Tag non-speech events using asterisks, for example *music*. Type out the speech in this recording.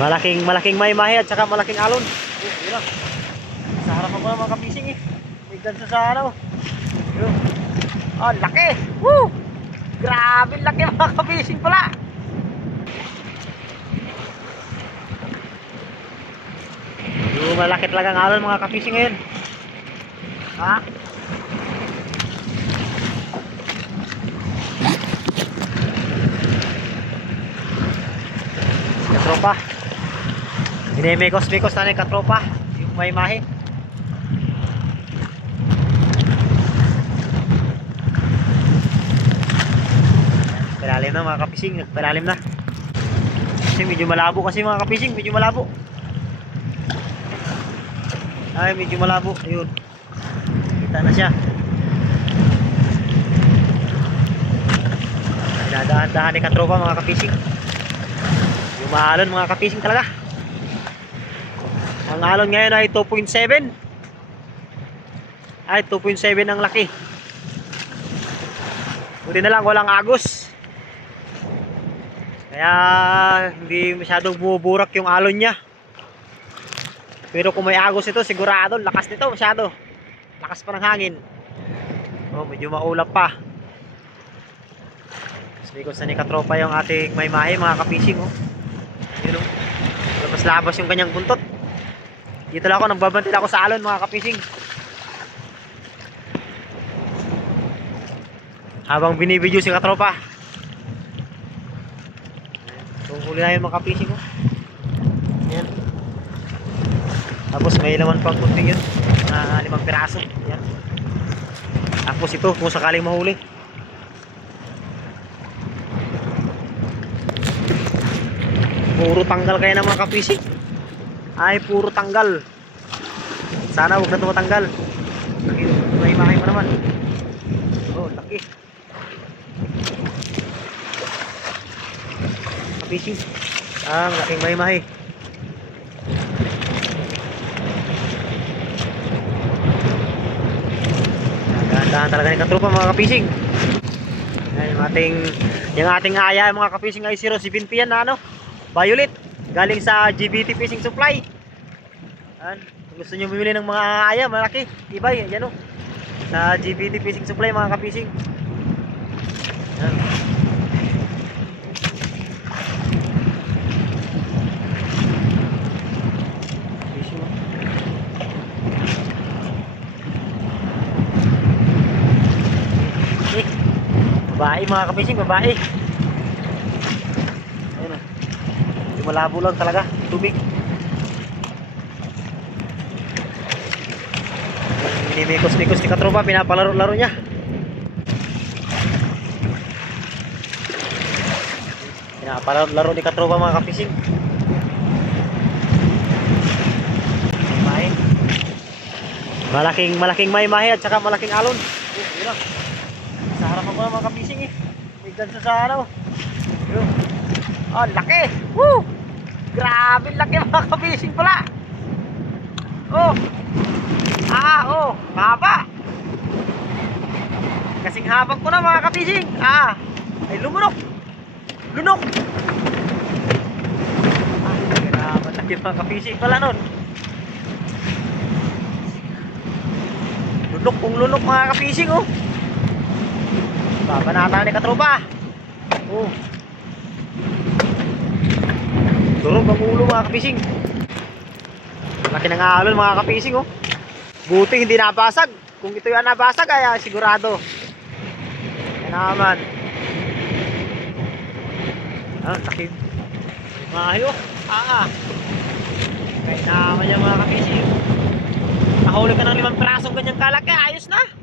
Malaking malaking may mahi at saka malaking alon. Sa harapan ko ng mga kapising eh. May ganso sa ano. Yun. Oh, laki. Woo! Grabe laki *laughs* mga kapising pala. Yung malaki talagang alon mga kapising ngayon. Ha? Katropa. Hinemekos-mekos na ni katropa. Yung may mahi. Palalim na mga kapising. Nagpalalim na. Kasi medyo malabo kasi mga kapising. Medyo malabo. Ay, medyo malabo. Ayun. Kita na siya. Dinadaan-dahan ni katropa mga kapising. Yung maalon mga kapising talaga. Ang alon ngayon ay 2.7. Ay, 2.7 ang laki. Buti na lang walang agos. Kaya hindi masyadong bumuburak yung alon niya. Pero kung may agos ito, sigurado, lakas nito masyado. Lakas pa ng hangin. Oh, medyo maulap pa. Because na ni katropa yung ating may mahi, mga kapising, oh. Yun, oh. Labas-labas yung kanyang buntot. Dito lang ako, nagbabantil ako sa alon, mga kapising. Habang binibidyo si katropa. Huli na yung mga kapising, oh. Yan. Tapos may laman pang kunti yun. Mga limang piraso. Yan. Tapos ito, kung sakaling mahuli. Puro tanggal kaya ng mga kapising. Ay, puro tanggal. Sana huwag na ito matanggal. Laki, may mahay mo naman. Oh, laki. Kapising. Ah, laking may mahay. Dahan talaga ni katropa mga kapising. Yung ating yung ating aya mga kapising ay 070 yan na ano. Violet galing sa GBT Fishing Supply. Yan. Kung gusto niyo bumili ng mga aya malaki, ibay yan oh. Sa GBT Fishing Supply mga kapising. Yan. Fishing, oh. Eh, babae mga kapising, babae. Ayun oh. Medyo malabo lang talaga, tubig. Minimikos-mikos ni Katropa, pinapalaro-laro niya. Pinapalaro-laro ni Katropa mga kapising. Malaking malaking may mahi at saka malaking alon. Oh, yun lang. Sa harapan ko ng mga kapising eh. Ganso sa ano. Yun. Oh, laki. Woo! Grabe laki mga kapising pala. Oh. Ah, oh. Haba. Kasing habang ko na mga kapising. Ah. Ay lumunok. Lunok. Ah, grabe laki mga kapising pala nun. Lunok kung lunok mga kapising oh. Babanatan ni katropa. Oh. Durog ang ulo mga kapising. Laki ng alon mga kapising oh. Buti hindi nabasag. Kung ito yung nabasag ay ah, sigurado. Yan naman. Ah, laki. Mayo. Ah, ah. Kaya naman yan mga kapising. Nahuli ka ng limang pirasong ganyang kalaki. Ayos na.